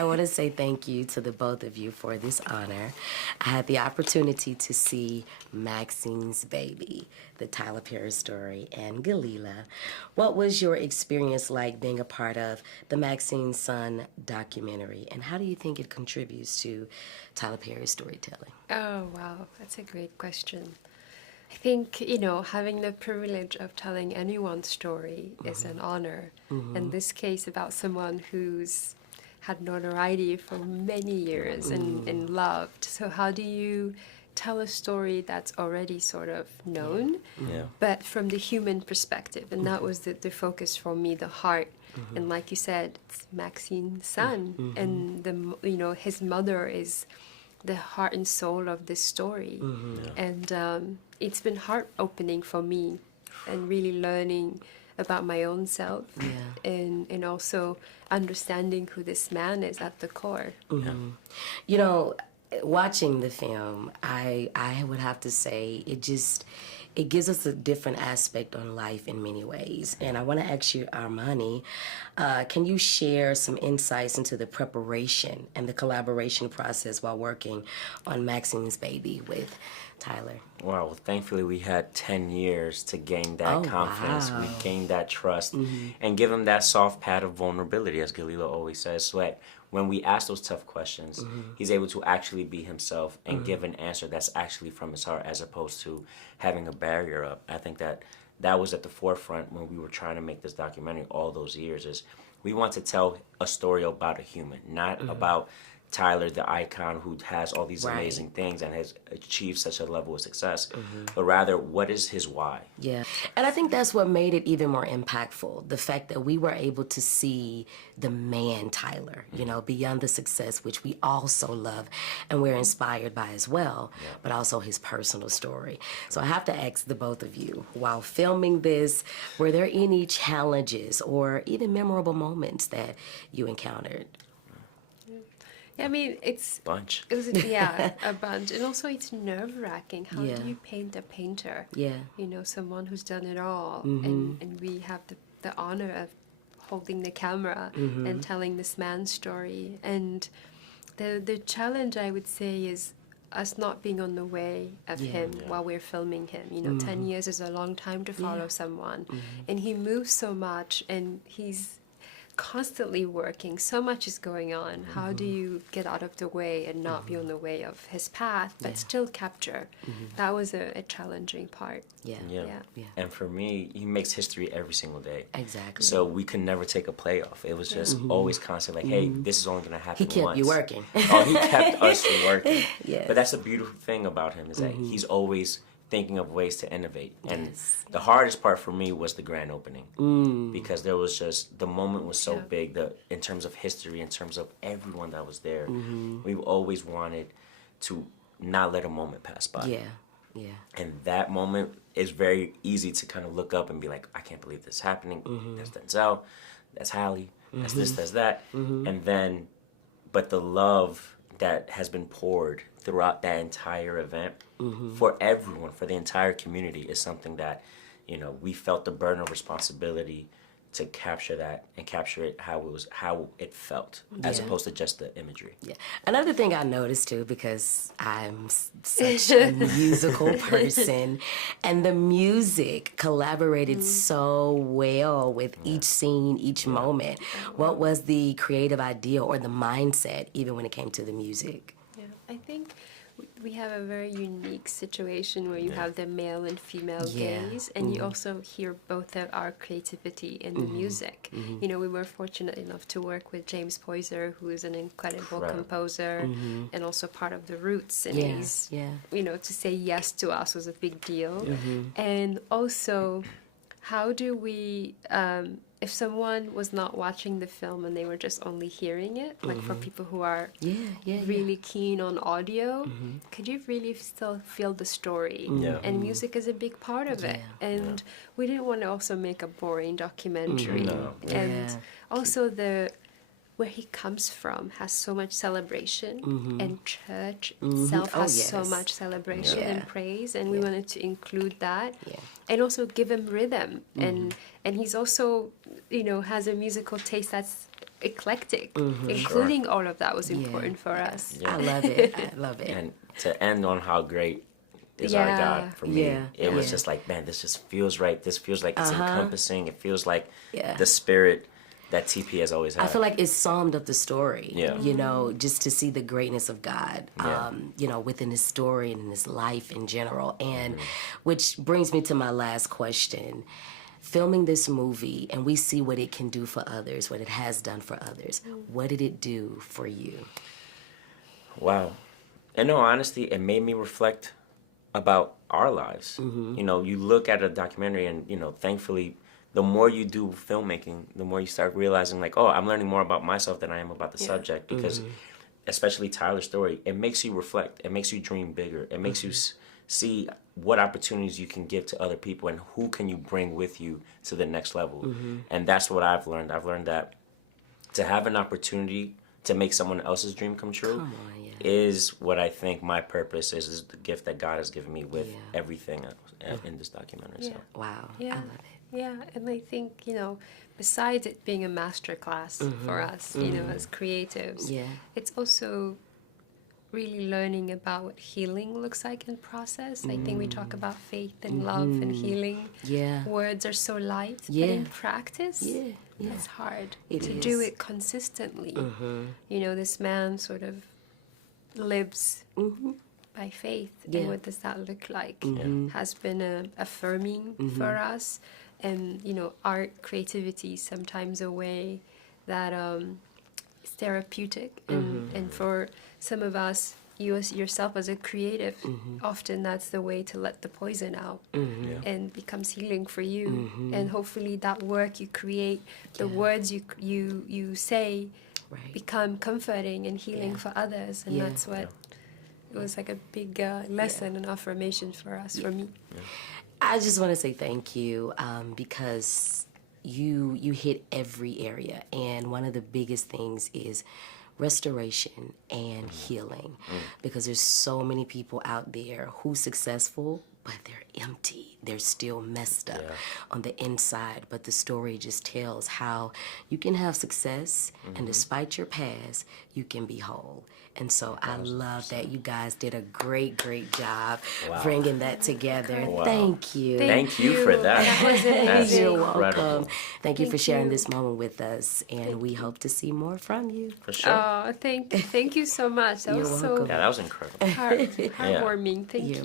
I want to say thank you to the both of you for this honor. I had the opportunity to see Maxine's baby, the Tyler Perry story, and Gelila. What was your experience like being a part of the Maxine's Son documentary, and how do you think it contributes to Tyler Perry's storytelling? Oh, wow. That's a great question. I think, you know, having the privilege of telling anyone's story is an honor. In this case, about someone who's had notoriety for many years and loved. So how do you tell a story that's already sort of known, but from the human perspective? And that was the focus for me, the heart. And like you said, it's Maxine's son. And, you know, his mother is the heart and soul of this story. And it's been heart-opening for me, and really learning about my own self, and also understanding who this man is at the core. You know, watching the film, I would have to say it gives us a different aspect on life in many ways. And I want to ask you, Armani, can you share some insights into the preparation and the collaboration process while working on Maxine's baby with Tyler? Well, thankfully we had 10 years to gain that confidence. Wow. We gained that trust and give him that soft pad of vulnerability, as Gelila always says. So that when we ask those tough questions, he's able to actually be himself and give an answer that's actually from his heart, as opposed to having a barrier up. I think that was at the forefront when we were trying to make this documentary all those years, is we want to tell a story about a human, not about Tyler, the icon who has all these amazing things and has achieved such a level of success, but rather, what is his why? Yeah, and I think that's what made it even more impactful, the fact that we were able to see the man Tyler, you know, beyond the success, which we also love and we're inspired by as well, but also his personal story. So I have to ask the both of you, while filming this, were there any challenges or even memorable moments that you encountered? I mean, it's Bunch. It was a bunch, and also it's nerve-wracking. How do you paint a painter? You know, someone who's done it all, and we have the honor of holding the camera and telling this man's story. And the challenge, I would say, is us not being on the way of him while we're filming him. You know, 10 years is a long time to follow someone, and he moves so much, and he's constantly working. So much is going on. How do you get out of the way and not be on the way of his path, but still capture? That was a challenging part. And for me, he makes history every single day. Exactly. So we could never take a play off. It was just always constant, like, hey, this is only going to happen once. He kept you working. Oh, he kept us working. Yes. But that's the beautiful thing about him, is that he's always thinking of ways to innovate. And the hardest part for me was the grand opening, because there was just, the moment was so big, in terms of history, in terms of everyone that was there. We've always wanted to not let a moment pass by. And that moment is very easy to kind of look up and be like, I can't believe this is happening. That's Denzel, that's Hallie, that's this, that's that. And then, but the love that has been poured throughout that entire event for everyone, for the entire community, is something that, you know, we felt the burden of responsibility to capture that and capture it how it felt, as opposed to just the imagery. Another thing I noticed too, because I'm such a musical person, and the music collaborated so well with each scene, each moment. What was the creative idea or the mindset, even when it came to the music? I think we have a very unique situation where you have the male and female gaze, and you also hear both of our creativity in the music. You know, we were fortunate enough to work with James Poyser, who is an incredible composer and also part of the Roots, and he's, you know, to say yes to us was a big deal. And also, how do we, if someone was not watching the film and they were just only hearing it, like for people who are really keen on audio, could you really still feel the story? And music is a big part of it. And we didn't want to also make a boring documentary. And also where he comes from has so much celebration, and church itself has so much celebration and praise, and we wanted to include that, and also give him rhythm, and he's also, you know, has a musical taste that's eclectic. Including all of that was important for us. I love it. I love it. And to end on how great is our God for me, it was just like, man, this just feels right. This feels like it's encompassing. It feels like the spirit that TP has always had. I feel like it summed up the story. Yeah. You know, just to see the greatness of God, you know, within his story and his life in general. And which brings me to my last question. Filming this movie, and we see what it can do for others, what it has done for others. What did it do for you? Wow. In all honesty, it made me reflect about our lives. You know, you look at a documentary and, you know, thankfully, the more you do filmmaking, the more you start realizing like, oh, I'm learning more about myself than I am about the subject, because especially Tyler's story, it makes you reflect. It makes you dream bigger. It makes you see what opportunities you can give to other people and who can you bring with you to the next level. And that's what I've learned. I've learned that to have an opportunity to make someone else's dream come true is what I think my purpose is the gift that God has given me with everything in this documentary. So. Wow. Yeah. I love it. Yeah, and I think, you know, besides it being a masterclass for us, you know, as creatives, it's also really learning about what healing looks like in process. I think we talk about faith and love and healing. Yeah. Words are so light, but in practice, it's hard to do it consistently. You know, this man sort of lives by faith. And what does that look like? Has been affirming for us. And, you know, art, creativity is sometimes a way that is therapeutic. And for some of us, you as yourself as a creative, often that's the way to let the poison out and becomes healing for you. And hopefully that work you create, the words you say become comforting and healing for others. And that's what it was like a big lesson and affirmation for us, for me. I just want to say thank you because you hit every area, and one of the biggest things is restoration and healing, because there's so many people out there who's successful but they're empty. They're still messed up on the inside. But the story just tells how you can have success and despite your past, you can be whole. And so I love that you guys did a great, great job bringing that together. Wow. Thank you. Thank you for that. That was amazing. You're welcome. Thank you for sharing this moment with us, and we hope to see more from you. For sure. Oh, thank you so much. That was welcome. so Yeah, that was incredible. heartwarming. Thank you.